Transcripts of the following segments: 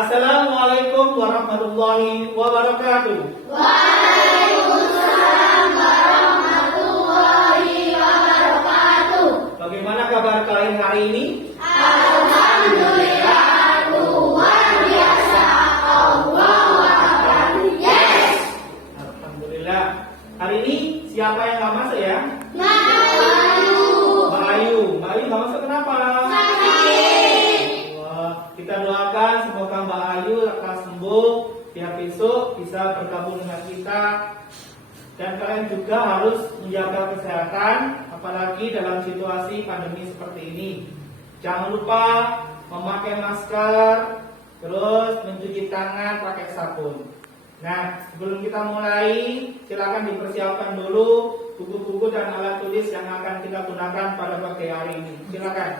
Assalamualaikum warahmatullahi wabarakatuh. Waalaikumsalam warahmatullahi wabarakatuh. Bagaimana kabar kalian hari ini? Alhamdulillah, luar biasa. Allahu Akbar. Yes. Alhamdulillah. Hari ini siapa yang nggak masuk ya? Maju. Mbak Ayu. Mbak Ayu nggak masuk kenapa? Sakit. Wah, kita doakan semoga Mbak Ayu lekas sembuh, tiap besok bisa bergabung dengan kita. Dan kalian juga harus menjaga kesehatan, apalagi dalam situasi pandemi seperti ini. Jangan lupa memakai masker, terus mencuci tangan pakai sabun. Nah, sebelum kita mulai, silakan dipersiapkan dulu buku-buku dan alat tulis yang akan kita gunakan pada pagi hari ini. Silakan.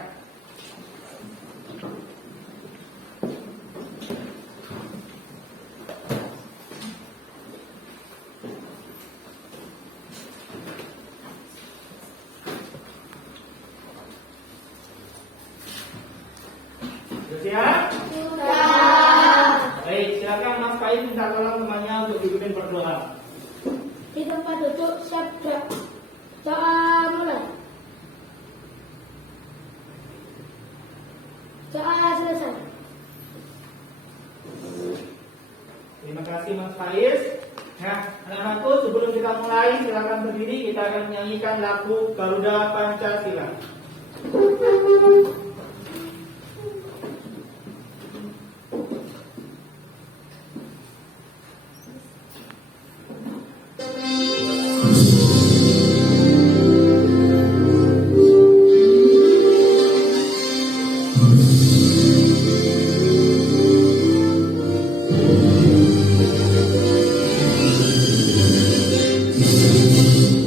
Sudah? Baik, silakan Mas Faiz minta tolong temannya untuk dipimpin berdoa. Di tempat duduk siap doa mulai. Doa selesai. Terima kasih Mas Faiz. Nah, anak-anakku sebelum kita mulai silakan berdiri, kita akan menyanyikan lagu Garuda Pancasila.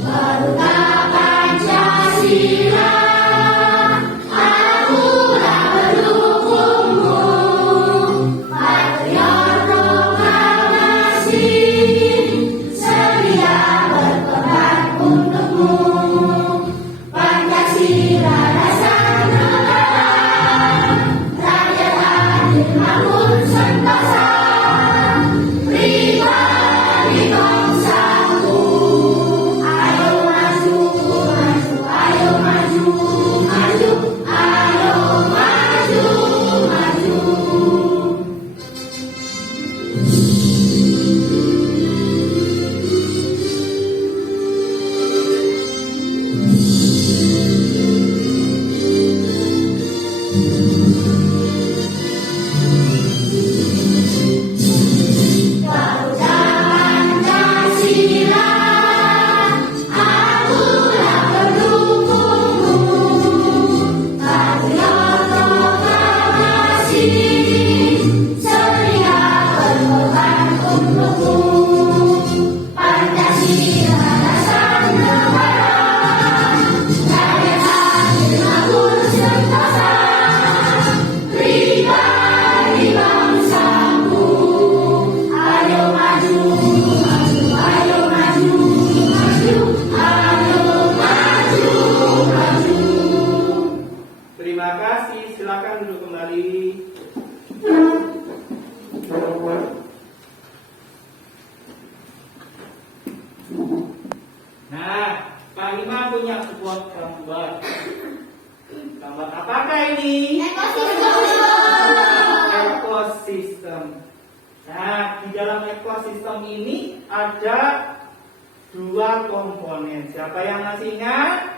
Garuda Pancasila, akulah pendukungmu, patriot proklamasi, sedia berkorban untukmu. Pancasila dasar negara, rakyat adil makmur sentosa, pribadi bangsaku. Ayo maju, maju, ayo maju, maju, ayo maju, maju. Garuda Pancasila, akulah pendukungmu, patriot proklamasi, sedia berkorban untukmu. Pancasila dasar negara, rakyat adil makmur sentosa, pribadi bangsaku. Ayo maju, maju, ayo maju, maju, ayo maju, maju. Terima kasih, silakan duduk kembali. Nah, Pak Ima punya sebuah gambar. Gambar apakah ini? Ekosistem. Nah, di dalam ekosistem ini ada dua komponen. Siapa yang masih ingat?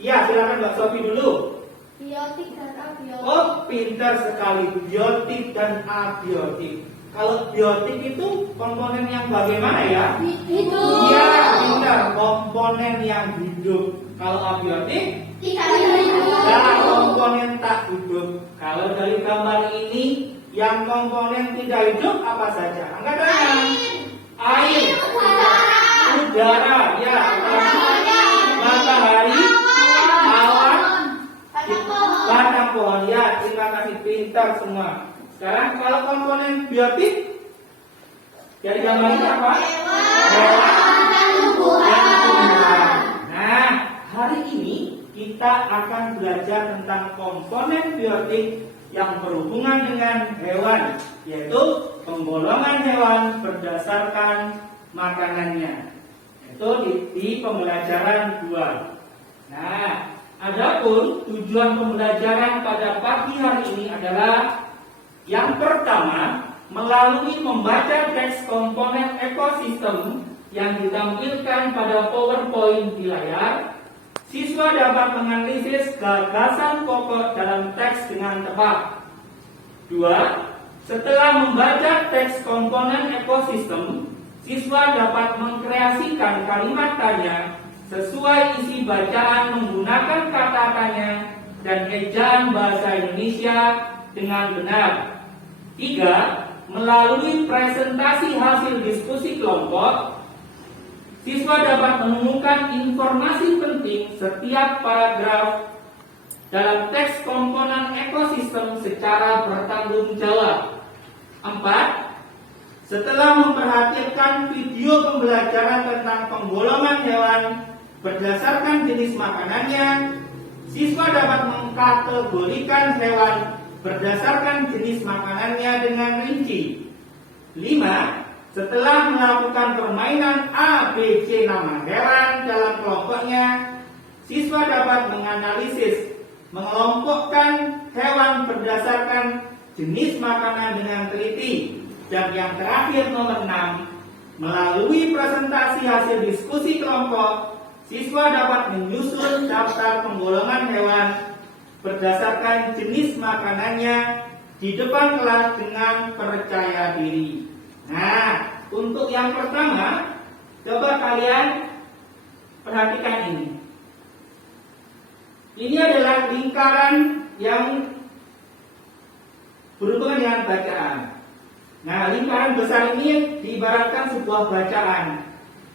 Iya, silakan Mbak Sofi dulu. Biotik dan abiotik. Oh, pintar sekali. Biotik dan abiotik. Kalau biotik itu komponen yang bagaimana ya? Hidup. Iya, pintar. Komponen yang hidup. Kalau abiotik, Tidak hidup. nah, komponen tak hidup. Kalau dari gambar ini, yang komponen tidak hidup apa saja? Angkat tangan. Air, udara, ya, matahari, awan, batang pohon. Ya, terima kasih, pintar semua. Sekarang kalau komponen biotik dari gambar ini apa? Hewan dan tumbuhan. Nah, hari ini kita akan belajar tentang komponen biotik yang berhubungan dengan hewan, yaitu penggolongan hewan berdasarkan makanannya. Itu di pembelajaran 2. Nah, adapun tujuan pembelajaran pada pagi hari ini adalah yang pertama, melalui membaca teks komponen ekosistem yang ditampilkan pada PowerPoint di layar, siswa dapat menganalisis gagasan pokok dalam teks dengan tepat. 2. Setelah membaca teks komponen ekosistem, siswa dapat mengkreasikan kalimat tanya sesuai isi bacaan menggunakan kata tanya dan ejaan bahasa Indonesia dengan benar. 3. Melalui presentasi hasil diskusi kelompok, siswa dapat menemukan informasi penting setiap paragraf dalam teks komponen ekosistem secara bertanggung jawab. 4. Setelah memperhatikan video pembelajaran tentang penggolongan hewan berdasarkan jenis makanannya, siswa dapat mengkategorikan hewan berdasarkan jenis makanannya dengan rinci. 5. Setelah melakukan permainan A, B, C nama hewan dalam kelompoknya, siswa dapat menganalisis, mengelompokkan hewan berdasarkan jenis makanan dengan teliti. Dan yang terakhir nomor 6, melalui presentasi hasil diskusi kelompok, siswa dapat menyusun daftar penggolongan hewan berdasarkan jenis makanannya di depan kelas dengan percaya diri. Nah, untuk yang pertama, coba kalian perhatikan ini. Ini adalah lingkaran yang berhubungan dengan bacaan. Nah, lingkaran besar ini diibaratkan sebuah bacaan.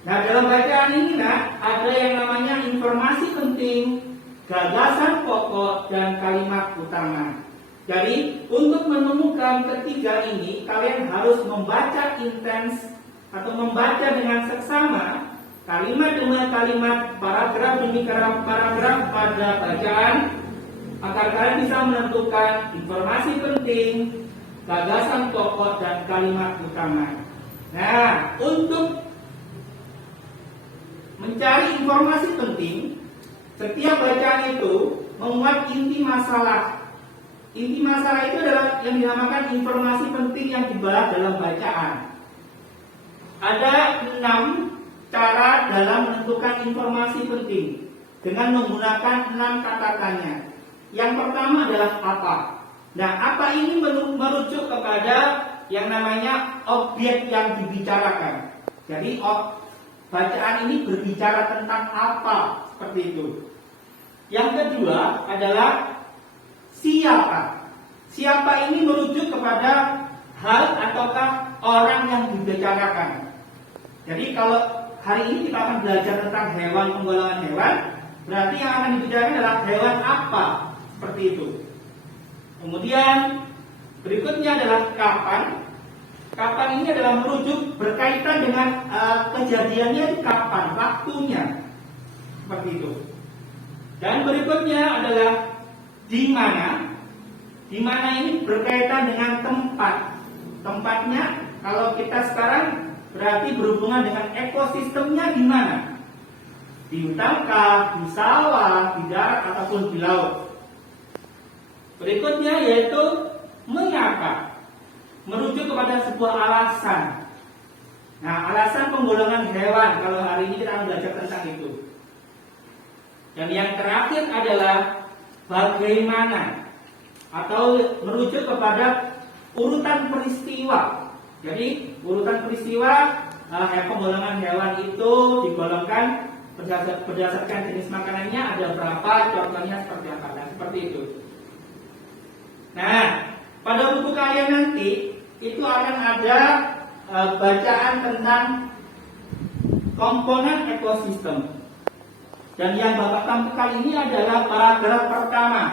Nah, dalam bacaan ini ada yang namanya informasi penting, gagasan pokok, dan kalimat utama. Jadi, untuk menemukan ketiga ini, kalian harus membaca intens atau membaca dengan seksama, kalimat demi kalimat, paragraf demi paragraf pada bacaan, agar kalian bisa menentukan informasi penting, gagasan pokok, dan kalimat utama. Nah, untuk mencari informasi penting, setiap bacaan itu memuat inti masalah. Inti masalah itu adalah yang dinamakan informasi penting yang dibahas dalam bacaan. Ada 6 cara dalam menentukan informasi penting dengan menggunakan 6 kata tanya. Yang pertama adalah apa. Nah, apa ini merujuk kepada yang namanya objek yang dibicarakan. Jadi, bacaan ini berbicara tentang apa, seperti itu. Yang kedua adalah siapa. Siapa ini merujuk kepada hal ataukah orang yang dibicarakan. Jadi kalau hari ini kita akan belajar tentang hewan, penggolongan hewan, berarti yang akan dibicarakan adalah hewan apa, seperti itu. Kemudian berikutnya adalah kapan. Kapan ini adalah merujuk berkaitan dengan kejadiannya itu kapan, waktunya, seperti itu. Dan berikutnya adalah di mana. Di mana ini berkaitan dengan tempat. Tempatnya kalau kita sekarang berarti berhubungan dengan ekosistemnya di mana? Di hutankah, di sawah, di darat ataupun di laut. Berikutnya yaitu mengapa. Merujuk kepada sebuah alasan. Nah, alasan penggolongan hewan, kalau hari ini kita akan belajar tentang itu. Dan yang terakhir adalah bagaimana, atau merujuk kepada urutan peristiwa. Jadi urutan peristiwa penggolongan hewan itu digolongkan berdasarkan jenis makanannya ada berapa, contohnya seperti apa. Nah, seperti itu. Nah, pada buku kalian nanti itu akan ada bacaan tentang komponen ekosistem. Dan yang Bapak tampilkan ini adalah paragraf pertama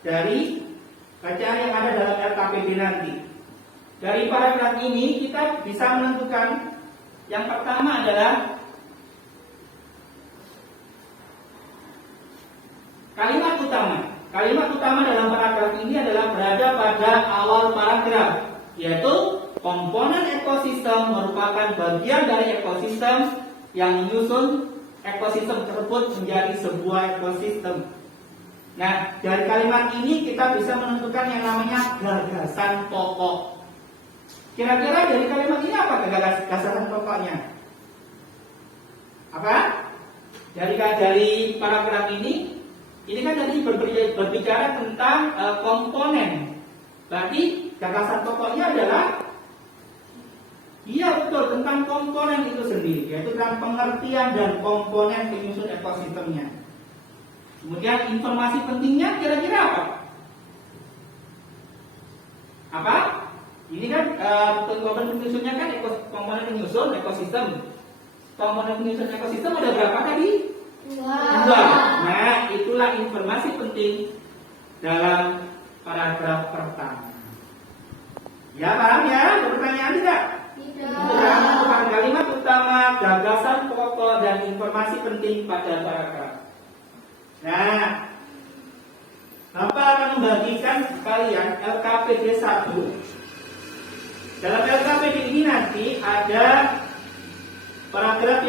dari bacaan yang ada dalam LKPD nanti. Dari paragraf ini kita bisa menentukan yang pertama adalah kalimat utama. kalimat utama dalam paragraf ini adalah berada pada awal paragraf, yaitu komponen ekosistem merupakan bagian dari ekosistem yang menyusun ekosistem tersebut menjadi sebuah ekosistem. Nah, dari kalimat ini kita bisa menentukan yang namanya gagasan pokok. Kira-kira dari kalimat ini apa gagasan pokoknya? Apa? Dari paragraf ini kan tadi berbicara tentang komponen. Berarti gagasan pokoknya adalah iya betul tentang komponen itu sendiri, yaitu tentang pengertian dan komponen penyusun ekosistemnya. Kemudian informasi pentingnya kira-kira apa? Apa? Ini kan komponen penyusunnya kan komponen penyusun ekosistem. Komponen penyusun ekosistem ada berapa tadi? Dua. Nah, itulah informasi penting dalam paragraf pertama. Ya, paham ya? Ada pertanyaan tidak? Tidak. Menentukan kalimat utama, gagasan pokok, dan informasi penting pada paragraf. Nah, Bapak akan membagikan kalian LKPD 1. Dalam LKPD ini nanti ada paragraf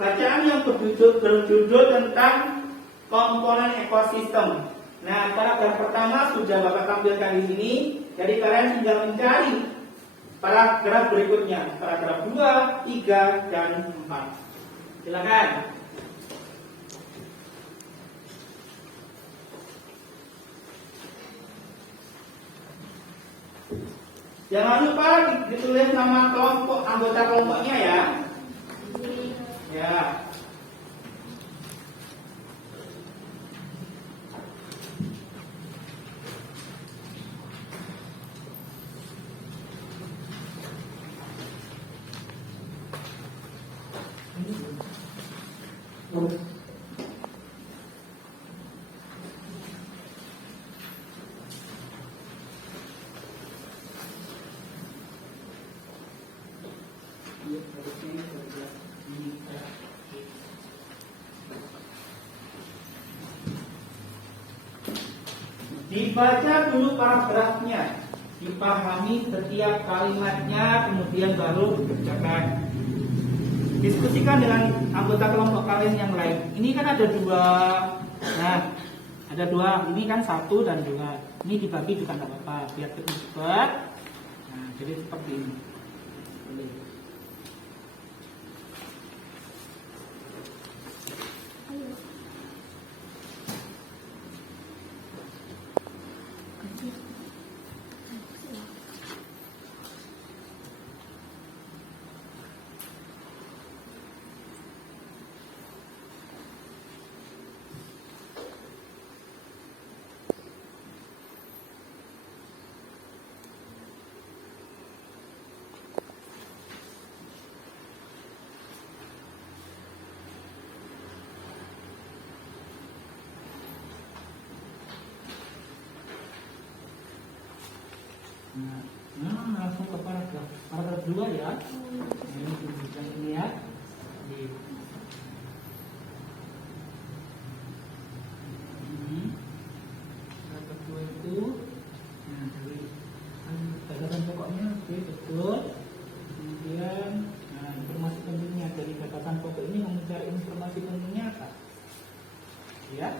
bacaan yang berjudul tentang komponen ekosistem. Nah, paragraf pertama sudah Bapak tampilkan di sini. Jadi kalian tinggal mencari paragraf berikutnya, paragraf 2, 3, dan 4. Silakan. Jangan lupa ditulis nama kelompok, anggota kelompoknya ya. Ya. Dibaca dulu paragrafnya, dipahami setiap kalimatnya, kemudian baru dikerjakan. Diskusikan dengan anggota kelompok kalian yang lain. Ini kan ada dua. Nah, ada dua. Ini kan 1 dan 2. Ini dibagi juga tidak apa-apa, biar cepat. Nah, jadi seperti ini. Nah, langsung ke paragraf 2 ya. Ini tunjukkan ini ya. Ini paragraf 2 itu. Nah, dari gagasan pokoknya oke, betul. Kemudian, nah, informasi pentingnya dari gagasan pokok ini mencari informasi pentingnya apa? Ya.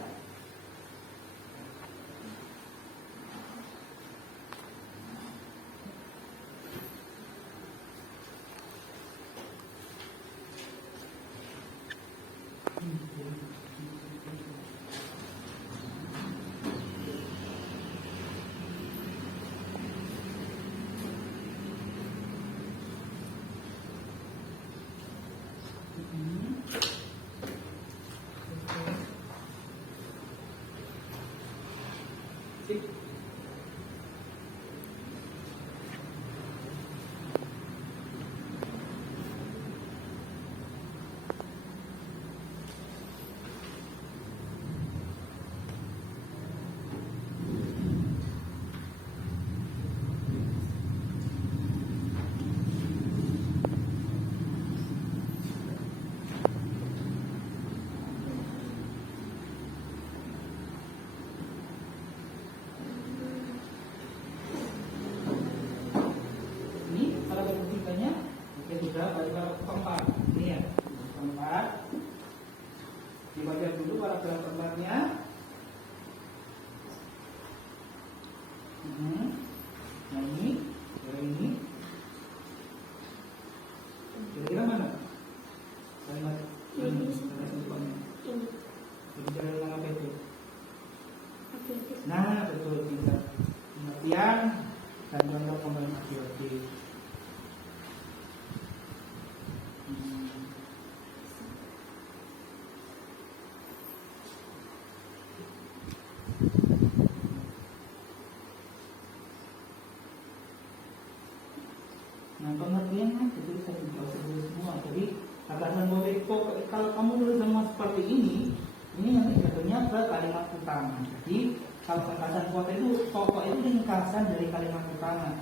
Jadi kalau kamu tulis semua seperti ini nanti jatuhnya ke kalimat utama. Jadi kalau ringkasan kuota itu pokok itu ringkasan dari kalimat utama.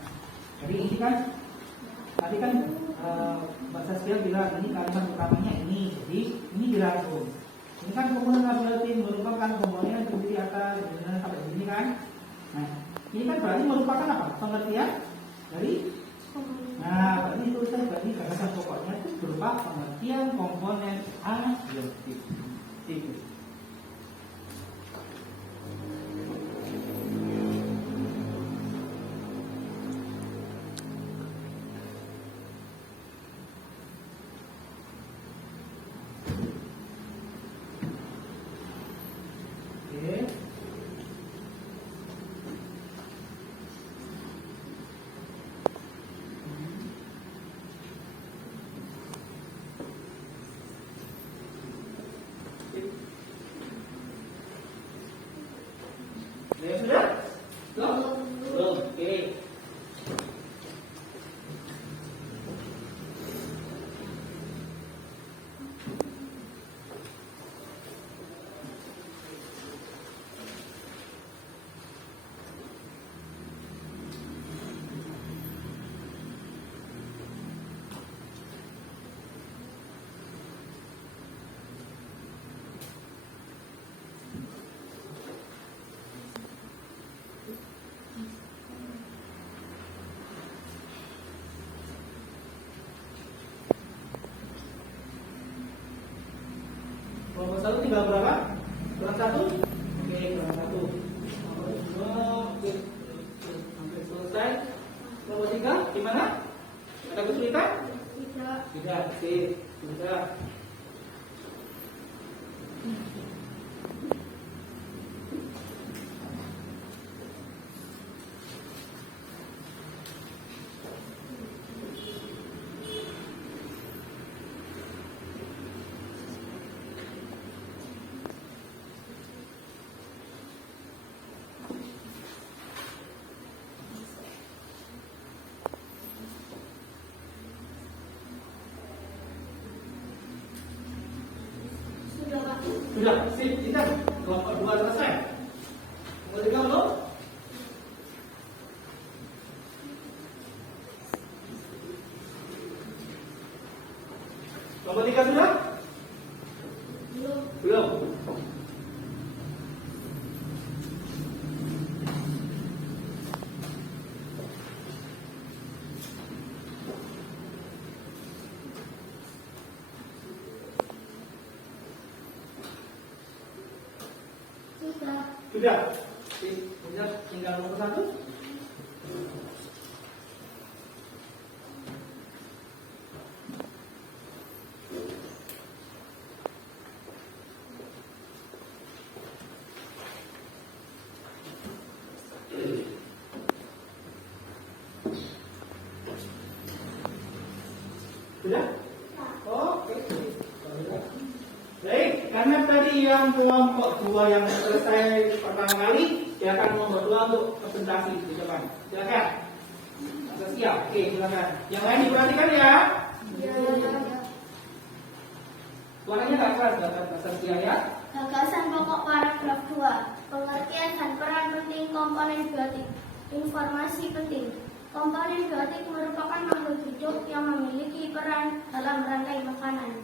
Jadi ini kan tadi kan Mbak Saskia bilang ini kalimat utamanya ini, jadi ini dirangkum. Ini kan komponen ablatif merupakan komponen yang terdiri atas sampai sini kan. Nah, ini kan berarti merupakan apa? Pengertian dari. Nah, berarti itu saya berarti gagasan pokoknya itu berupa pengertian komponen ablatif. Itu. Ya sudah? Belum? Belum. Oke. Kelompok 1 tinggal berapa? Kurang 1? Oke, kurang 1. Nomor 2, oke. Sampai selesai. Kelompok 3, gimana? Ada kesulitan? Tidak. Tidak, oke. Sudah. Sudah, Pak. Sudah, sip, kita kelompok 2 selesai. Kelompok 3 belum? Kelompok 3 sudah? Belum. Belum. Sudah. Sudah. Sip, sudah tinggal nomor 1. Sudah? Oke. Baik, karena tadi yang kelompok 2 yang selesai pertama kali, silakan kelompok 2 untuk presentasi di depan. Silakan. Sudah siap? Oke, silakan. Yang lain diperhatikan ya. Ya. Suaranya nggak keras, bahasa Sia ya. Gagasan pokok paragraf 2. Pengertian dan peran penting komponen biotik. Informasi penting. Komponen biotik merupakan makhluk hidup yang memiliki peran dalam rantai makanan.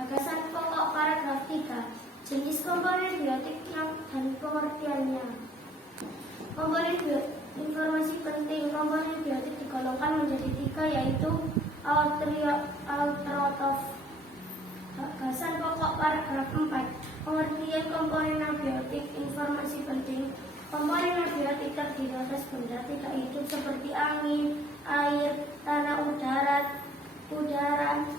Gagasan pokok paragraf 3. Jenis komponen biotik dan pengertiannya. Komponen biotik. Informasi penting. Komponen biotik digolongkan menjadi 3, yaitu autotrof. Gagasan pokok paragraf 4. Pengertian komponen abiotik. Informasi penting. Komponen abiotik terdiri atas benda tidak hidup seperti angin, air, tanah, udara,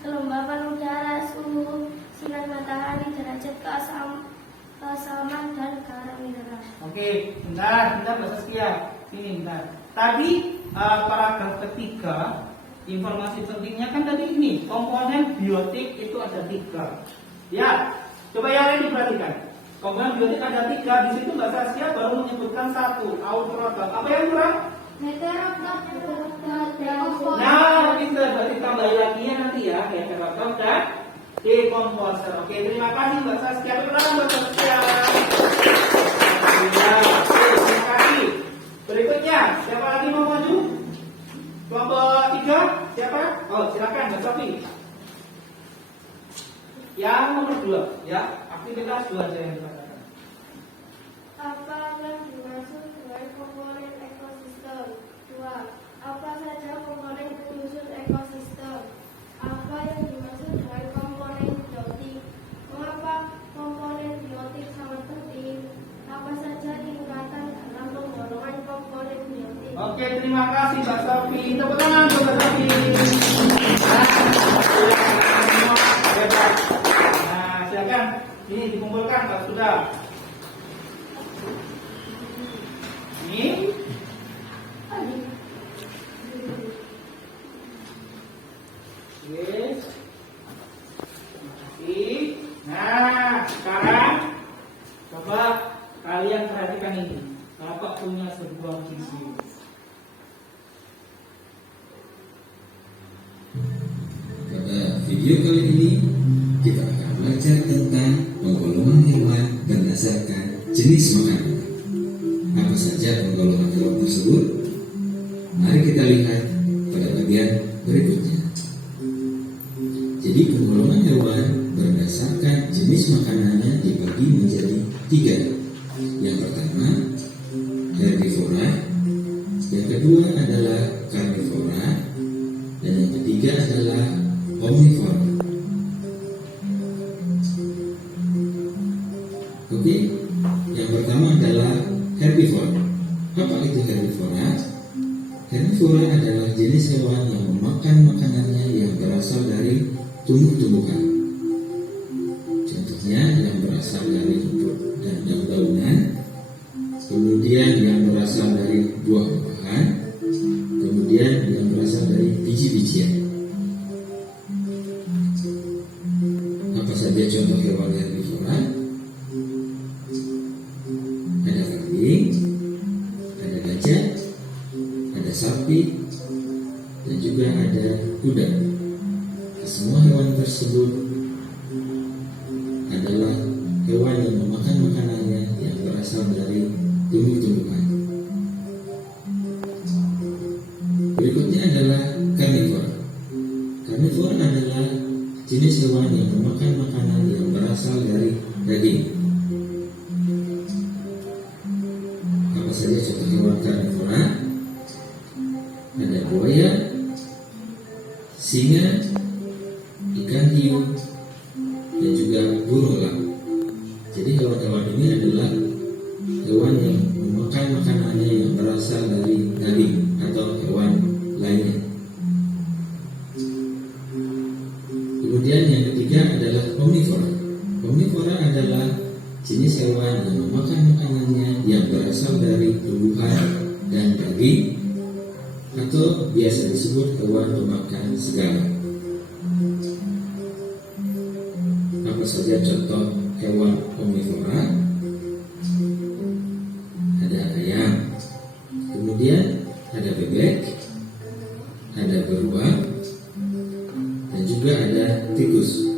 kelembapan udara, suhu, sinar matahari, derajat keasaman, dan garam mineral. Oke, bentar bahasa Sia. Ini bentar. Tadi paragraf ketiga, informasi pentingnya kan tadi ini komponen biotik itu ada 3. Ya, coba yang lain diperhatikan. Komponen biotik ada 3. Di situ Mbak Saskia baru menyebutkan 1, autotrof. Apa yang kurang? Heterotrof. Nah, bisa berarti tambah lagi ya nanti ya, heterotrof dan Decomposer. Oke, terima kasih Mbak Saskia. Tepuk Mbak Saskia. Ya, oke, terima kasih. Berikutnya, siapa lagi mau maju? Kelompok 3, siapa? Oh, silakan Mbak Sofi. Yang nomor 2, ya, aktivitas 2 saya yang katakan. Apa yang dimaksud dengan komponen ekosistem? 2. Apa saja komponen penyusun ekosistem? Apa yang dimaksud dengan komponen biotik? Mengapa komponen biotik sangat penting? Apa saja tingkatan dalam penggolongan komponen biotik? Oke, terima kasih Mbak Sofi. Tepuk tangan untuk Mbak Sofi. Hebat. Nah, silakan. Ini dikumpulkan kalau sudah. Ini. Yes. Terima kasih. Nah, sekarang coba kalian perhatikan ini. Bapak punya sebuah video. Pada video kali ini kita akan belajar tentang penggolongan hewan berdasarkan jenis makanan. Apa saja penggolongan hewan tersebut? Mari kita lihat pada bagian berikutnya. Jadi penggolongan hewan berdasarkan jenis makanannya dibagi menjadi 3. Yang pertama herbivora, yang kedua adalah karnivora, dan yang ketiga adalah omnivora. Oke, yang pertama adalah herbivora. Apa itu herbivora? Herbivora adalah jenis hewan yang memakan makanannya yang berasal dari tumbuh-tumbuhan. Contohnya yang berasal dari rumput dan daun-daunan, kemudian yang berasal dari buah-buahan, kemudian yang berasal dari biji-bijian. Apa saja contoh hewan herbivora? Ada kambing, ada gajah, ada sapi, dan juga ada kuda. Semua hewan tersebut adalah hewan yang memakan makanannya yang berasal dari tumbuh-tumbuhan. Berikutnya adalah karnivora. Karnivora adalah jenis hewan yang memakan makanan yang berasal dari daging. Apa saja contoh hewan karnivora? Ada buaya, singa, ikan hiu, dan juga burung elang. Jadi hewan-hewan ini adalah hewan yang memakan makanannya yang berasal dari daging atau hewan lainnya. Kemudian yang ketiga adalah omnivora. Omnivora adalah jenis hewan yang memakan makanannya yang berasal dari tumbuhan dan daging, atau biasa disebut hewan pemakan segala. Apa saja contoh hewan omnivora? Ada ayam, kemudian ada bebek, ada beruang, dan juga ada tikus.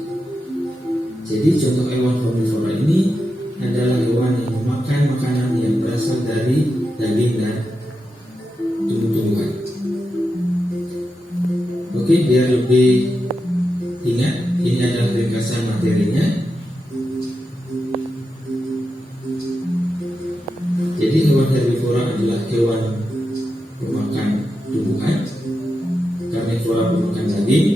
Jadi contoh hewan omnivora ini adalah hewan yang memakan makanan yang berasal dari daging dan tumbuh-tumbuhan. Oke, biar lebih ingat, ini adalah ringkasan materinya. Jadi hewan herbivora adalah hewan pemakan tumbuhan, karnivora pemakan daging,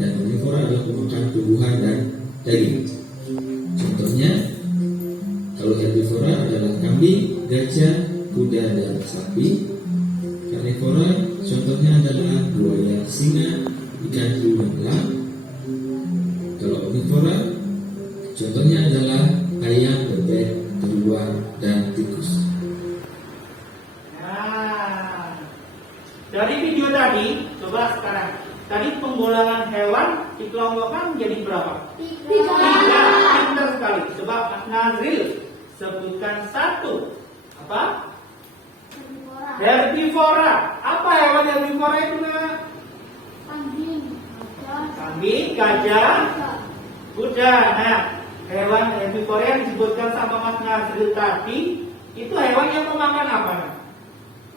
dan omnivora adalah pemakan tumbuhan dan daging. Contohnya, kalau herbivora adalah kambing, gajah, kuda, dan sapi. Karnivora contohnya adalah buaya, singa, ikan hiu, dan elang. Kalau omnivora contohnya adalah ayam, bebek, beruang, dan tikus. Nah, dari video tadi, coba sekarang. Tadi penggolongan hewan dikelompokkan menjadi berapa? 3. Pintar sekali. Coba Mas Nazril sebutkan 1. Apa? Herbivora. Apa hewan herbivora itu, Nak? Kambing, Kambing, gajah, Udah. Nah, hewan herbivora yang disebutkan sama Mas Nazril tadi itu hewan yang pemakan apa?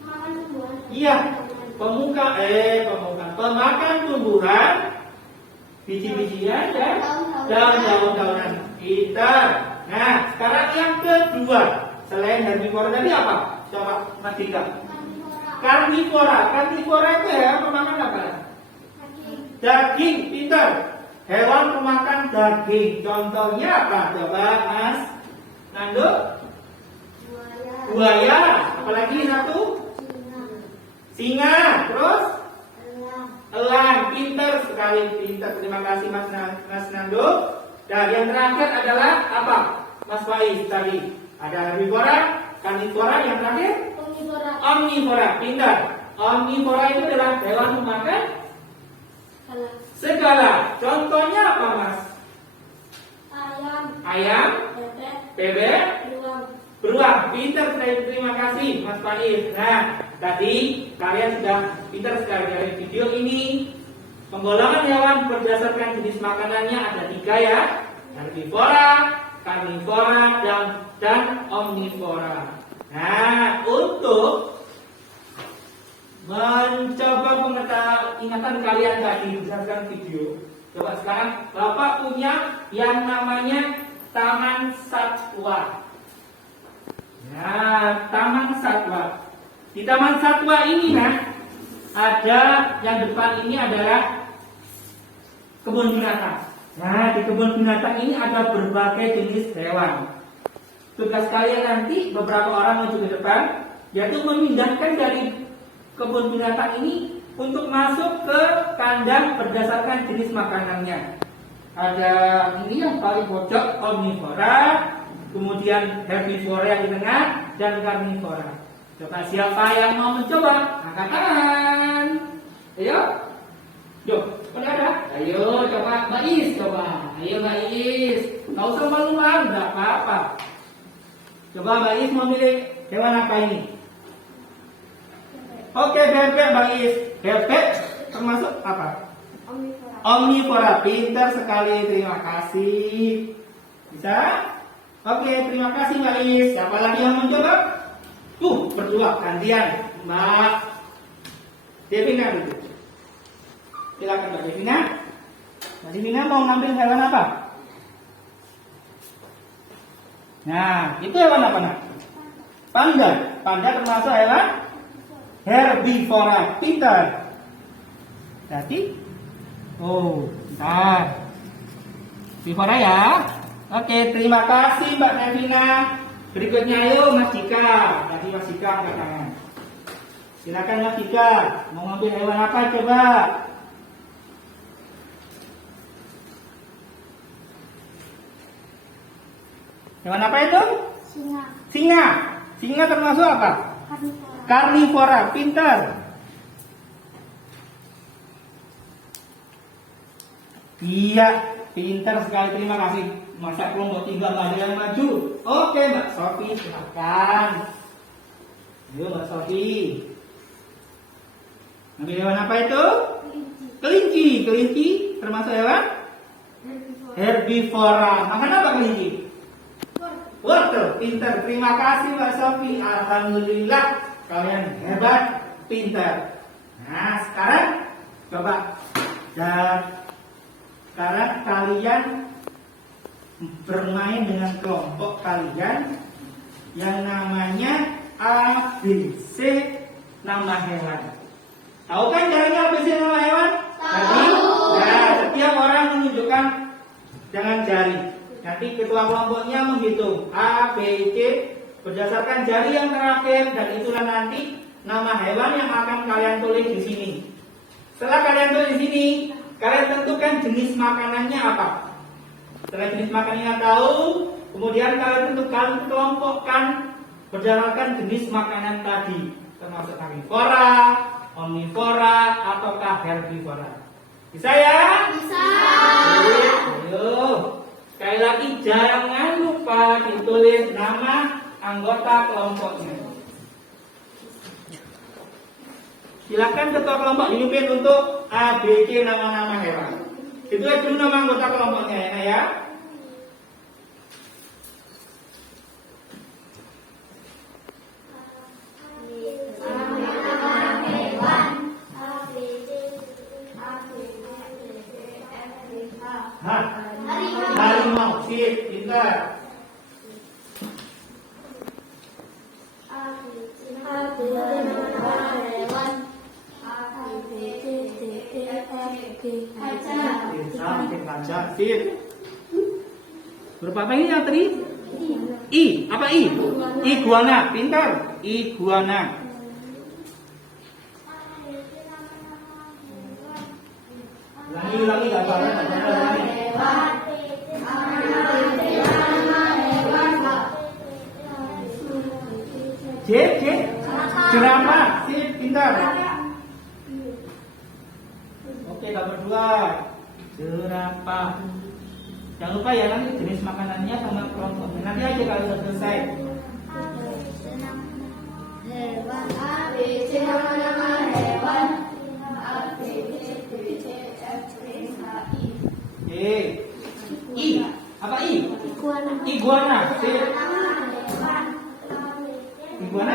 Makan tumbuhan. Iya, pemakan tumbuhan, biji-bijian dan daun-daunan. Pintar. Nah, sekarang yang kedua, selain herbivora tadi apa? Coba Mas Dika. Karnivora. Karnivora itu hewan pemakan apa? Daging. Pintar. Hewan pemakan daging. Contohnya apa? Coba Mas Nando. Buaya. Apalagi satu? Singa. Terus? Elang. Pintar sekali. Pintar. Terima kasih Mas Nando. Dan yang terakhir adalah apa? Mas Faiz tadi. Ada herbivora, karnivora, yang terakhir? Omnivora. Pintar. Omnivora itu adalah hewan pemakan segala. Contohnya apa, Mas? Ayam, bebek, beruang. Pintar. Terima kasih Mas Faiz. Nah, tadi kalian sudah pintar sekali dari video ini. Penggolongan hewan berdasarkan jenis makanannya ada 3 ya. Herbivora, karnivora, dan omnivora. Nah, untuk mencoba ingatan kalian tadi berdasarkan video, coba sekarang Bapak punya yang namanya Taman Satwa. Nah, Taman Satwa. Di Taman Satwa ini ada yang depan ini adalah kebun binatang. Nah, di kebun binatang ini ada berbagai jenis hewan. Tugas kalian nanti beberapa orang menuju ke depan, yaitu memindahkan dari kebun binatang ini untuk masuk ke kandang berdasarkan jenis makanannya. Ada ini yang paling pojok omnivora, kemudian herbivora yang di tengah, dan karnivora. Coba siapa yang mau mencoba? Angkat tangan. Ayo. Yuk, udah ada? Ayo coba Mbak Is, coba. Ayo Mbak Is. Nggak usah malu-malu, nggak apa-apa. Coba Mbak Is mau milih hewan apa ini? Oke, bebek Mbak Is. Bebek termasuk apa? Omnivora. Pintar sekali, terima kasih. Bisa? Oke, terima kasih Mbak Is. Siapa lagi yang mencoba? Berdua gantian. Mbak Devina dulu. Silakan Mbak Devina. Mbak Devina mau ngambil hewan apa? Nah, itu hewan apa nak? Panda. Panda termasuk hewan herbivora. Pintar. Jadi, bentar. Herbivora ya. Oke, terima kasih Mbak Devina. Berikutnya ayo Mas Dika. Tadi Mas Dika angkat tangan. Silakan Mas Dika. Mau ngambil hewan apa coba? Hewan apa itu? Singa. Singa termasuk apa? Karnivora. Pintar. Iya, pintar sekali. Terima kasih. Masa kelompok 3 nggak ada yang maju? Oke, Mbak Sofi, silakan. Ayo Mbak Sofi. Ambil hewan apa itu? Kelinci. Kelinci termasuk hewan herbivora. Makan apa kelinci? Wortel. Pintar. Terima kasih Mbak Sofi. Alhamdulillah kalian hebat, pintar. Nah, sekarang coba. Sekarang kalian bermain dengan kelompok kalian yang namanya ABC nama hewan. Tahu kan caranya ABC nama hewan? Tahu. Nah, setiap orang menunjukkan dengan jari. Nanti ketua kelompoknya menghitung A, B, C berdasarkan jari yang terakhir, dan itulah nanti nama hewan yang akan kalian tulis di sini. Setelah kalian tulis di sini, kalian tentukan jenis makanannya apa. Setelah jenis makanannya tahu, kemudian kalian tentukan kelompokkan berdasarkan jenis makanan tadi, termasuk karnivora, omnivora, ataukah herbivora. Bisa ya? Bisa. Ayo. Sekali lagi jangan lupa ditulis nama anggota kelompoknya. Silakan ketua kelompok dipimpin untuk ABC nama-nama hewan. Itu ya dulu nama anggota kelompoknya ya, Nak, ya. Harimau, sip, pintar. Kaca, sip. Huruf apa ini yang tadi? I, apa I? Iguana, pintar. Iguana. Ulangi gambarnya. J, jerapah, sip, pintar. Oke, gambar 2, jerapah. Jangan lupa ya nanti jenis makanannya sama kelompoknya. Nanti aja kalau sudah selesai. Hewan A, B, C, nama-nama hewan. A, B, C, D, F, G, H, I. I, apa I? Iguana. Iguana, sip. Iguana?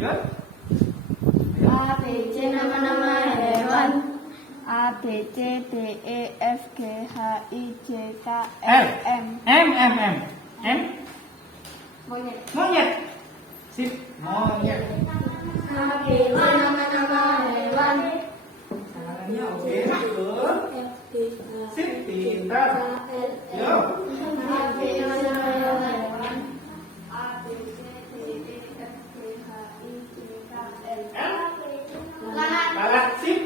Ya. A, B, C, nama-nama hewan. A, B, C, D, E, F, G, H, I, J, K, L, M. M. Monyet. Monyet. Sip, monyet. A, B, C, nama-nama hewan. Tangannya oke, betul. F, G, H, Sip, pintar. L, Yo. A, B, C, nama-nama hewan. A, B, C, D, E, F, G, H, I, J, K, L. L. Lalat. Lalat, sip.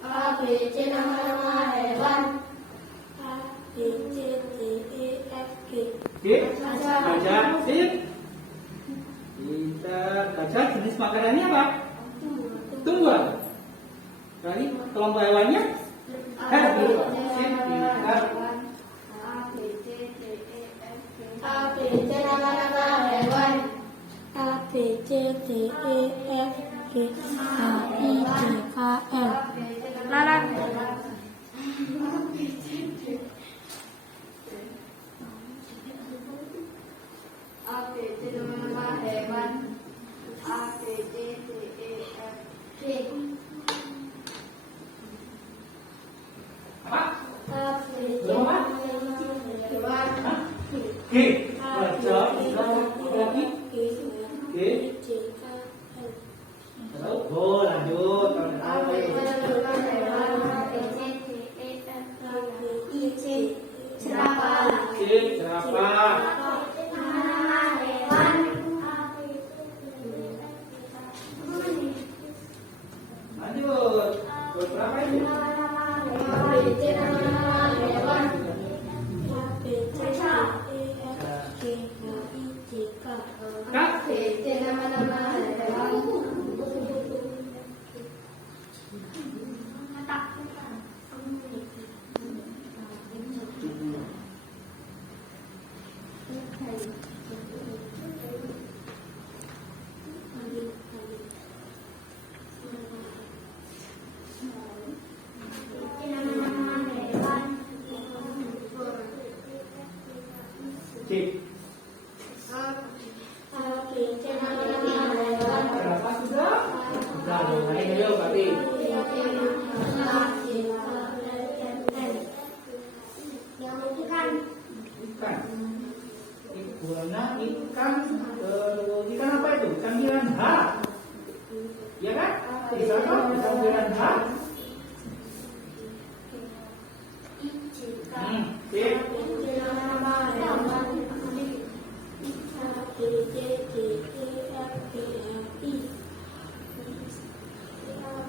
A, B, C, nama-nama hewan. A, B, C, D, E, F, G. Sip. Gajah, sip. Pintar. Gajah jenis makanannya apa? Tumbuhan. Dari kelompok hewannya? Herbivore. Sip, pintar. A, B, C, D, E, F, G. A, B, C, nama-nama hewan. A, B, C, D, E, F, G, H, I, J, K, L. Lalat. A, B, C, nama-nama hewan. A, B, C, D, E, F, G. Apa? A, B, C, Belum apa? nama-nama hewan. G. Gajah. Lagi. G. Terus, oh lanjut. Jerapah. Sip, jerapah. Lanjut. Berapa ini? Kak. Cik. Berapa sudah? Sudah, mulai dulu berarti. Ikan. Iguana, ikan. Ikan apa itu? Ikan piranha. Ya kan? Bisa kan? Ikan piranha. Cik.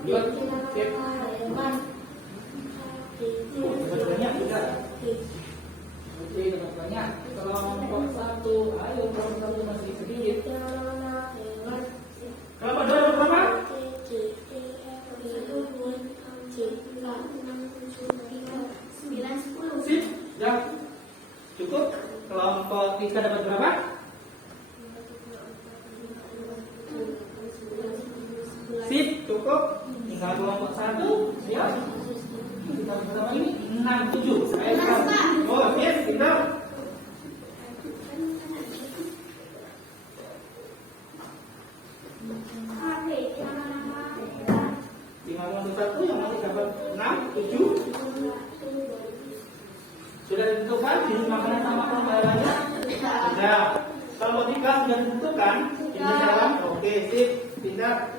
Yuk, cik. Banyak juga. Oke, banyak. Kelompok 1, ayo kelompok 1 masih sedikit. Kelompok 2 berapa? Sip. Kelompok 3 dapat berapa? Sip, cukup. Tinggal kelompok 1. Siap. Kita berapa ini? 6, 7. Oh, sip, pintar. Tinggal kelompok 1 yang masih dapat 6, 7. Sudah ditentukan jenis makanan sama kelompok hewannya? Sudah. Kelompok 3 sudah ditentukan jenis hewan? Oke, sip, pintar.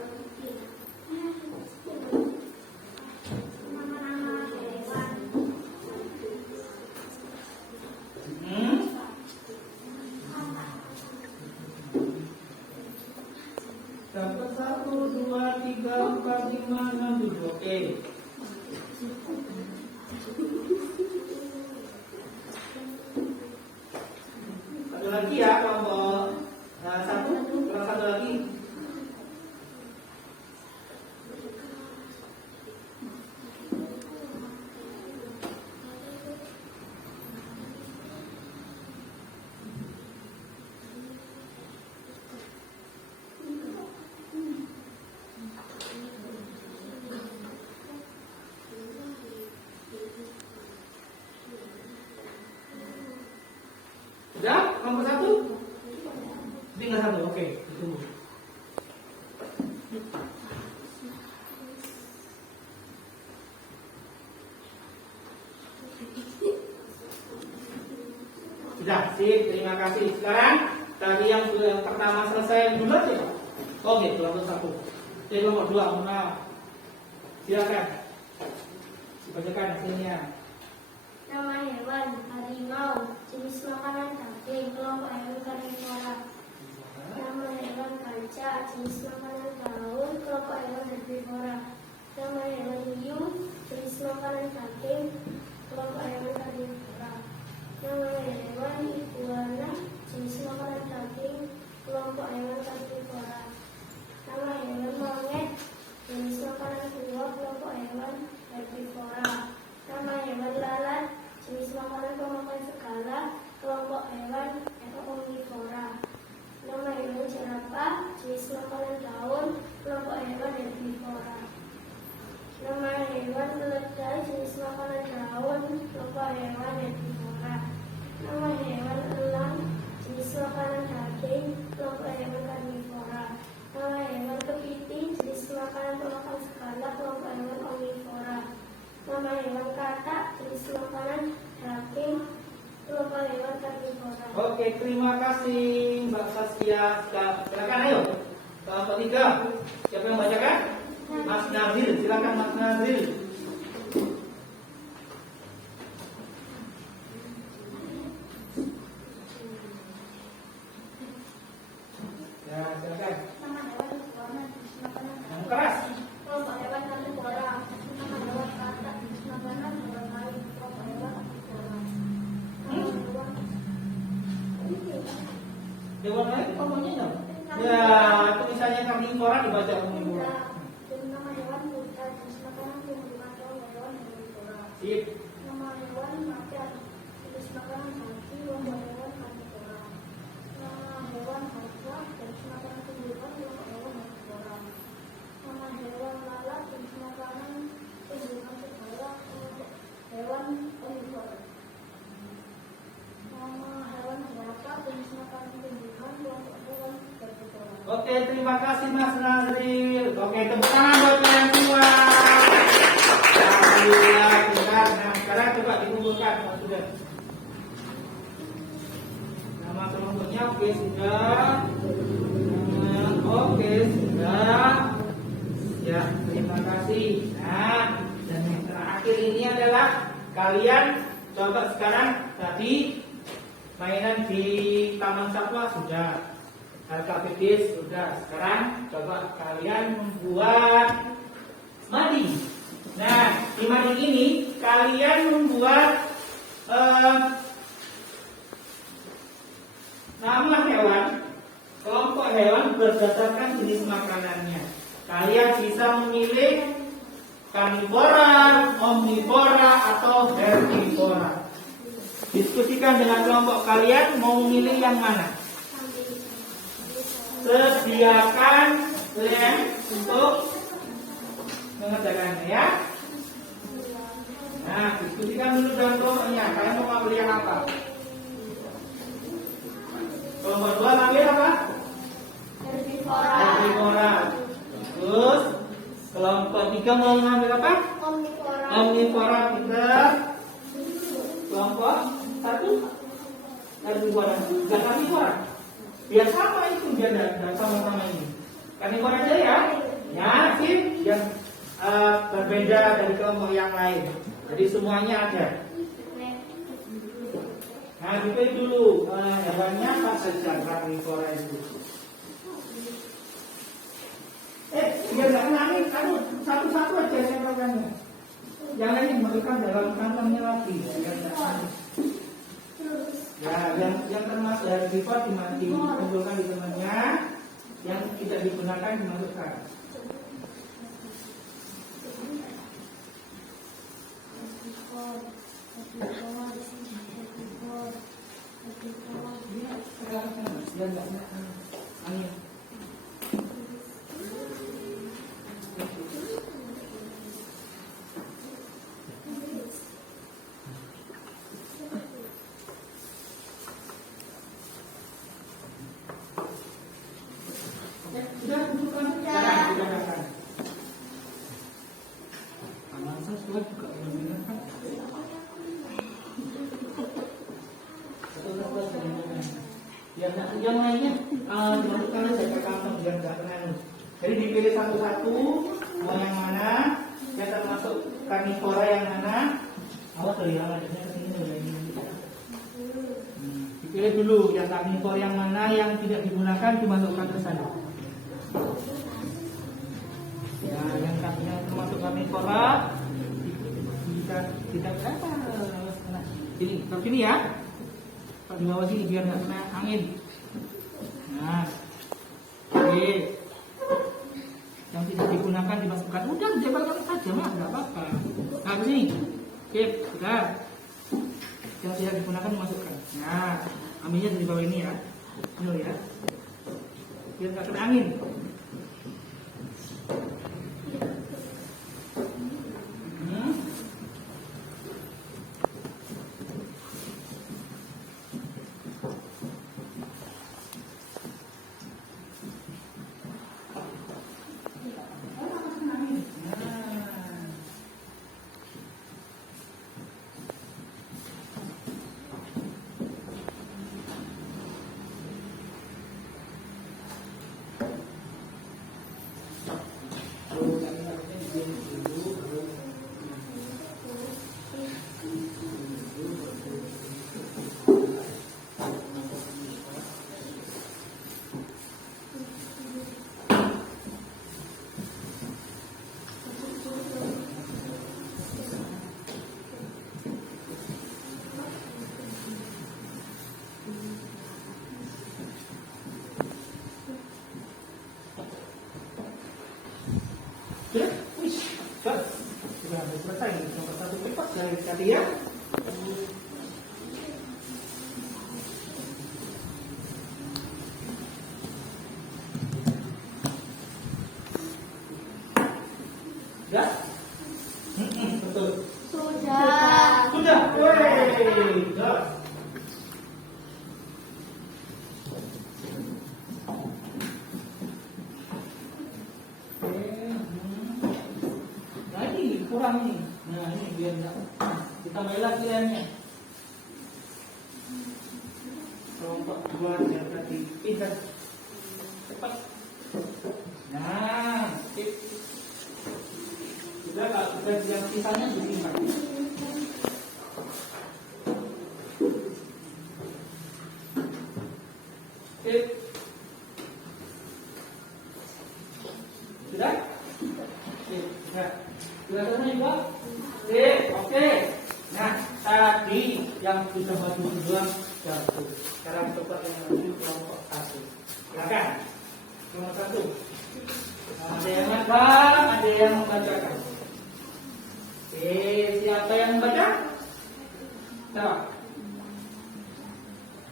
Dapat 1, 2, 3, 4, 5, 6, 7. Oke. Satu lagi ya, kelompok 1, kurang satu lagi. Sudah? Kelompok 1? Tinggal 1, oke. Ditunggu. Sudah, sip, terima kasih. Sekarang tadi yang sudah pertama selesai dulu sih. Oke, kelompok 1. Kelompok 2, Muna. Silakan. Dibacakan hasilnya. Nama hewan harimau, jenis makanan daging, kelompok hewan karnivora. Nama hewan kancah, jenis makanan daun, kelompok hewan herbivora. Nama hewan hiu, jenis makanan daging, kelompok hewan karnivora. Nama hewan iguana, jenis makanan daging, kelompok hewan karnivora. Nama hewan monyet, jenis makanan buah, kelompok hewan herbivora. Nama hewan lalat, jenis makanan pemakan segala, kelompok hewan omnivora. Nama hewan jerapah, jenis makanan daun, kelompok hewan herbivora. Nama hewan keledai, jenis makanan daun, kelompok hewan herbivora. Nama hewan elang, jenis makanan daging, kelompok hewan karnivora. Nama hewan kepiting, jenis makanan pemakan segala, kelompok hewan omnivora. Nama hewan katak, jenis makanan daging, kelompok hewan karnivora. Oke, terima kasih Mbak Saskia. Silakan ayo. Kelompok 3. Siapa yang membacakan? Mas Nazil. Silakan Mas Nazil. Ya, silakan. Nama hewan iguana, jenis makanan Yang keras. kelompok hewan karnivora. Nama hewan katak, jenis makanan hewan lain, kelompok hewan omnivora. Nama hewan Hewan lain ngomongnya dong. Ya, tulisannya karnivora dibaca omnivora. Nama hewan kuda, jenis makanan tumbuhan, kelompok hewan herbivora. Sip. Nama hewan macan, jenis makanan daging, kelompok hewan karnivora. Nama hewan harimau, jenis makanan tumbuhan, kelompok hewan herbivora. Nama hewan lalat, jenis makanan tumbuhan segala, kelompok hewan omnivora. Nama hewan jerapah, jenis makanan tumbuhan, kelompok hewan herbivora. Oke, terima kasih Mas Nazril. Oke, tepuk tangan buat kalian semua. Alhamdulillah, benar. Nah, sekarang coba dikumpulkan, Mas sudah. Nama kelompoknya oke sudah. Oke sudah. Ya, terima kasih. Nah, dan yang terakhir ini adalah kalian coba sekarang tadi mainan di Taman Satwa sudah. LKPD sudah. Sekarang coba kalian membuat mading. Nah, di mading ini kalian membuat nama hewan, kelompok hewan berdasarkan jenis makanannya. Kalian bisa memilih karnivora, omnivora, atau herbivora. Diskusikan dengan kelompok kalian mau memilih yang mana. Sediakan lem untuk mengerjakannya ya. Nah, diskusikan dulu dengan kelompoknya. Kalian mau ambil yang apa? Kelompok 2 ambil apa? Herbivora. Terus kelompok 3 mau ngambil apa? Omnivora. Kita kelompok 1 herbivora. Dan karnivora. Biar sama itu dia dan sama-sama ini. Karnivora aja ya. Ya, sip. Yang berbeda dari kelompok yang lain. Jadi semuanya ada. Nah, dipilih dulu hewannya apa saja karnivora itu. Biar nggak kenangin, satu-satu aja sentrokannya. Yang lain dimasukkan dalam kantongnya lagi. Ya, yang termasuk herbivora dikumpulkan di temannya, yang tidak digunakan dimasukkan. Yang lainnya dimasukkan aja ke kantong biar nggak kena. Jadi dipilih satu-satu mau yang mana, yang termasuk karnivora yang mana. Awas tuh yang adanya kesini udah ini. Dipilih dulu yang karnivora yang mana yang tidak digunakan dimasukkan ke sana. Ya, yang termasuk karnivora tidak apa? Ini, tapi ini ya. Di bawah sini biar nggak kena angin. Nah, oke. Yang tidak digunakan dimasukkan. Udah dijabarkan saja mah, nggak apa-apa. Nah, ke sini. Oke, sudah. Yang tidak digunakan dimasukkan. Nah, ambilnya dari bawah ini ya. Ini ya. Biar nggak kena angin. Sudah selesai. Nomor 1 cepat sekali ya. Ya? Betul. Sudah. Sudah. Nah ini kurang nih. Nah ini biar enggak. Kita tambah lagi lemnya. Kelompok 2 biar tadi pintar. Cepat. Nah, sip. Sudah yang sisanya disimpan. Sip. Sudah? Sip. Nah, sudah selesai juga? Sip, oke. Nah, tadi yang sudah maju duluan jatuh. Sekarang coba yang maju kelompok 1. Silakan. Kelompok 1. Ada yang makan, ada yang membacakan. Siapa yang membaca? Coba.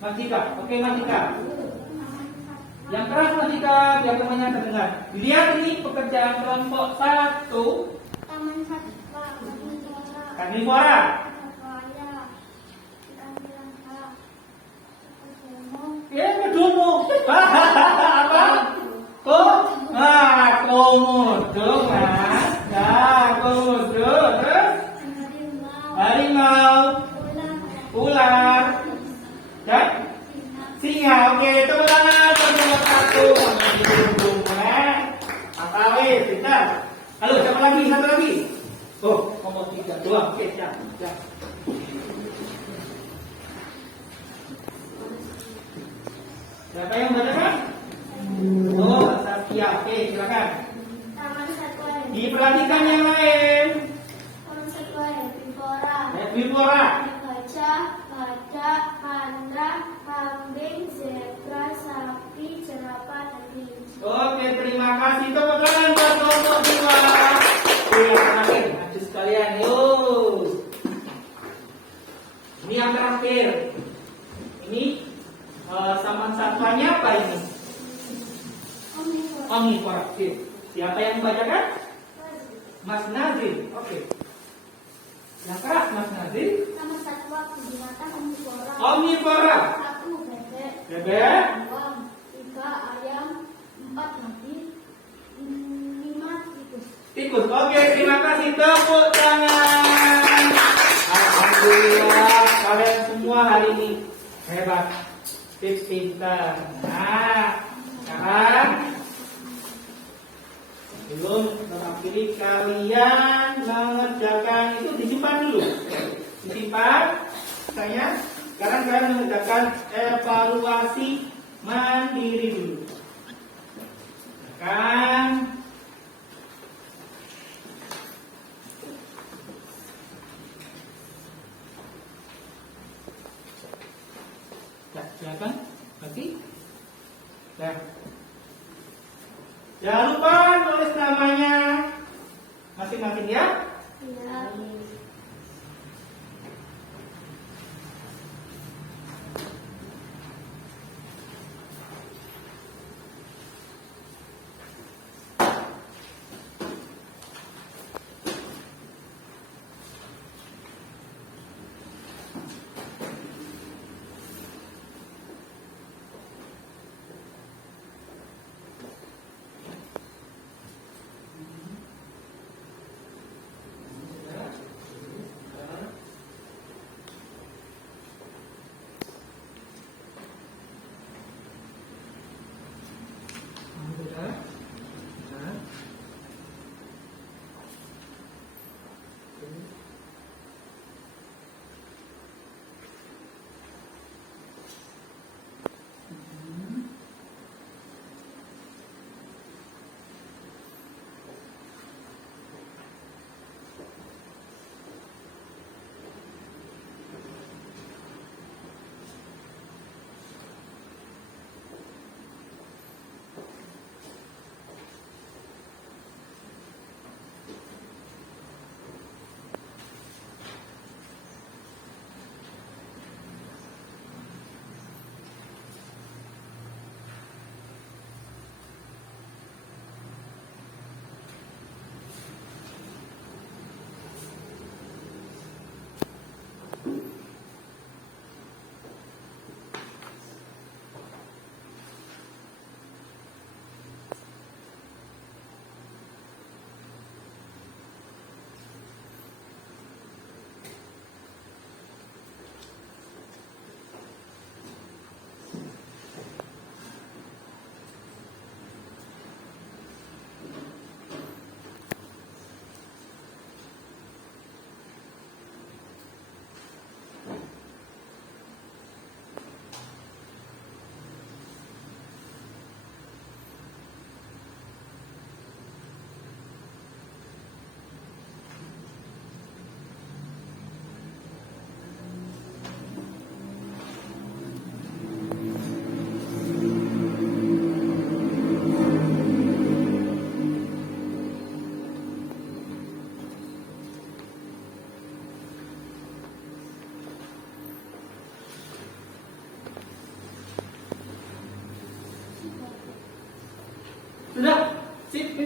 Matika. Oke, Matika. Yang keras Matika, biar temannya terdengar. Dilihat ini pekerjaan kelompok 1 Taman Satwa Karnivora. karnivora. Buaya. Piranha. Komodo. Ya, komodo. Apa? Komodo, Mas. Nah, komodo. Terus harimau, ular, dan singa. Oke, tepuk tangan untuk satu. Wis, pintar. Halo, siapa lagi? Satu lagi. Oh, ngomong 3 doang. Oke, siap. Siapa yang bacakan? Oh, Satya. Oke, silakan. Taman Satwa Diperhatikan yang lain. Taman Satwa Herbivora. Herbivora. Gajah, badak, panda, kambing, zebra, sapi, jerapah, dan kelinci. Oke, terima kasih. Tepuk tangan buat kelompok 2. Oke, yang terakhir. Maju sekalian. Yuk. Ini yang terakhir. Ini saman satwanya apa ini? Omnivora. Oke. Siapa yang membacakan? Mas Nazir. Oke. Yang keras Mas Nazir. Taman Satwa binatang omnivora. Omnivora. 1 bebek. Bebek. 2 iga, ayam. 4 babi. 5 tikus. Tikus. Oke, terima kasih. Tepuk tangan. Alhamdulillah, kalian semua hari ini hebat. Pintar. Nah, sekarang belum mewakili kalian mengerjakan itu, disimpan dulu. Disimpan. Sekarang kalian mengerjakan evaluasi mandiri dulu. Kan? Ya, silakan. Nanti. Ya. Jangan lupa tulis namanya masing-masing ya. Ya.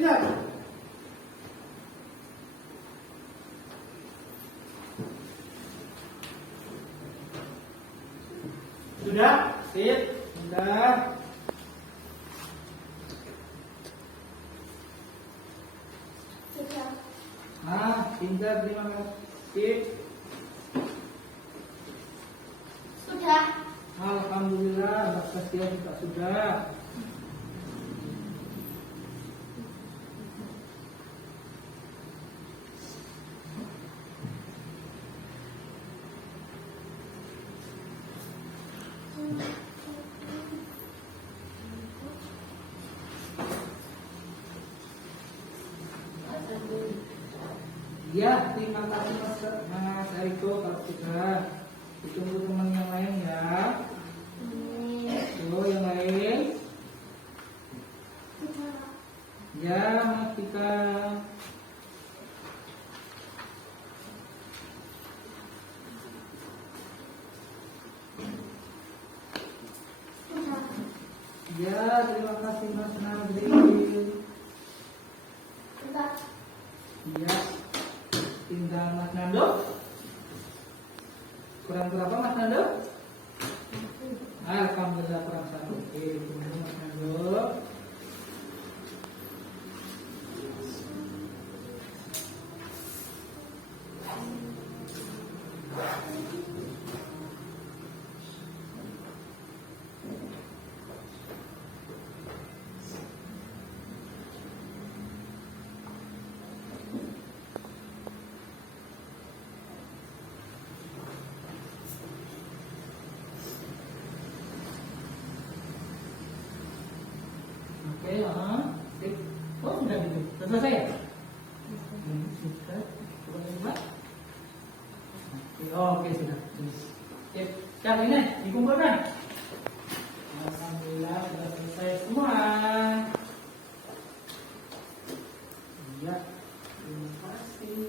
Pintar. Sudah? Sip. Sudah. Sudah. Pintar, terima kasih. Sudah. Alhamdulillah, bakas dia juga sudah. Ya, terima kasih Mas Eriko kalau sudah. Ditunggu teman yang lain ya. Tuh yang lain. Ya, Mas Tika. Ya, terima kasih Mas Nadril. Sudah. Ya, tinggal Mas Nando. Kurang berapa Mas Nando? Alhamdulillah kurang satu. Oke, tunggu Mas Nando. Oke, sip. Oh, sudah gitu. Sudah selesai ya? Sudah. Coba. Oke, sudah. Sip. Yang ini dikumpulkan. Alhamdulillah sudah selesai semua. Ya, terima kasih.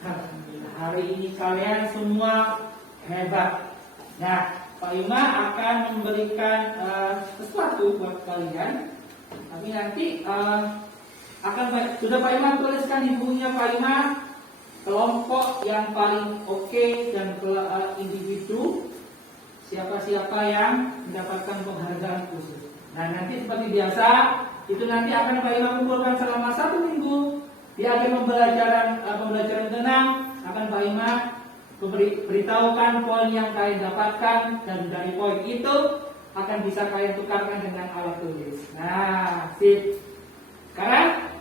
Alhamdulillah. Hari ini kalian semua hebat. Nah, Pak Ima akan memberikan sesuatu buat kalian. Tapi nanti sudah Pak Ima tuliskan di bukunya Pak Ima kelompok yang paling oke dan individu siapa-siapa yang mendapatkan penghargaan khusus. Nah, nanti seperti biasa itu nanti akan Pak Ima kumpulkan selama 1 minggu di akhir pembelajaran tenang akan Pak Ima beritahukan poin yang kalian dapatkan dan dari poin itu akan bisa kalian tukarkan dengan alat tulis. Nah, sip. Sekarang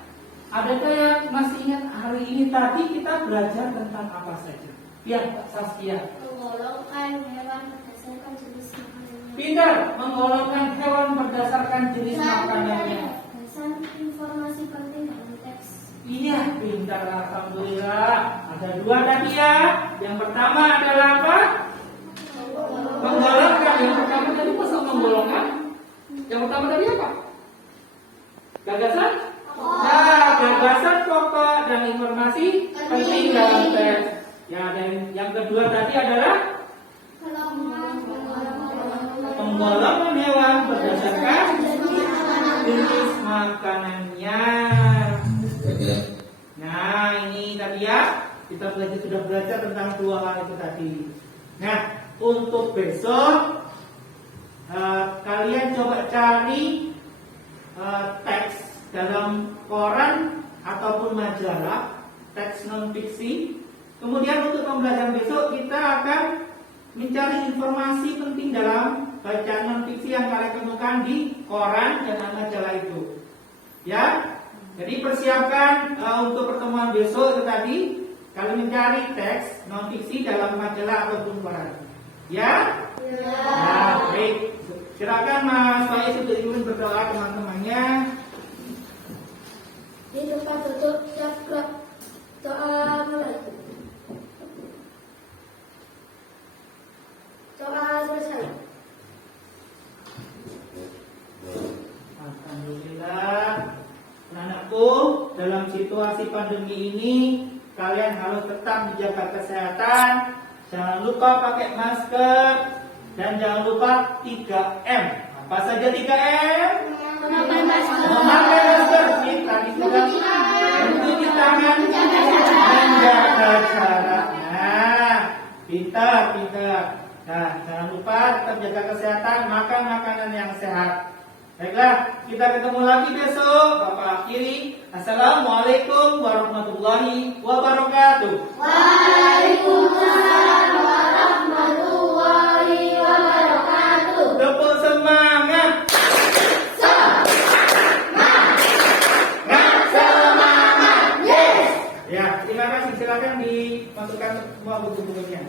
adakah yang masih ingat hari ini tadi kita belajar tentang apa saja? Ya, Pak Saskia. Menggolongkan hewan berdasarkan jenis makanannya. Pintar, menggolongkan hewan berdasarkan jenis makanannya. Berdasarkan informasi penting dalam teks. Iya, pintar, alhamdulillah. Ada 2 tadi ya. Yang pertama adalah apa? Menggolongkan. Yang pertama tadi pasal menggolongkan. Yang pertama tadi apa? Gagasan? Nah, gagasan pokok dan informasi penting dalam teks. Ya, dan yang kedua tadi adalah penggolongan hewan berdasarkan jenis makanannya. Nah, ini tadi ya, kita sudah belajar tentang 2 hal itu tadi. Nah, untuk besok kalian coba cari teks dalam koran ataupun majalah, teks non fiksi. Kemudian untuk pembelajaran besok kita akan mencari informasi penting dalam bacaan non fiksi yang kalian temukan di koran dan majalah itu. Ya. Jadi persiapkan untuk pertemuan besok itu tadi kalian mencari teks non fiksi dalam majalah ataupun koran. Ya? Ya. Nah, baik. Silakan Mas Faiz untuk ingin berdoa teman-temannya. Di tempat duduk siap gerak. Doa mulai. Doa selesai. Alhamdulillah. Anakku, dalam situasi pandemi ini kalian harus tetap menjaga kesehatan. Jangan lupa pakai masker, Dan jangan lupa 3M. Apa saja 3M? Memakai masker. Memakai masker. Tadi sudah mencuci tangan, menjaga jarak. Nah, pintar. Nah, jangan lupa tetap jaga kesehatan, makan makanan yang sehat. Baiklah, kita ketemu lagi besok. Bapak akhiri. Assalamualaikum warahmatullahi wabarakatuh. Waalaikumsalam warahmatullahi wabarakatuh. Tepuk semangat. Semangat. Yes. Ya, terima kasih. Silakan dimasukkan semua buku-bukunya.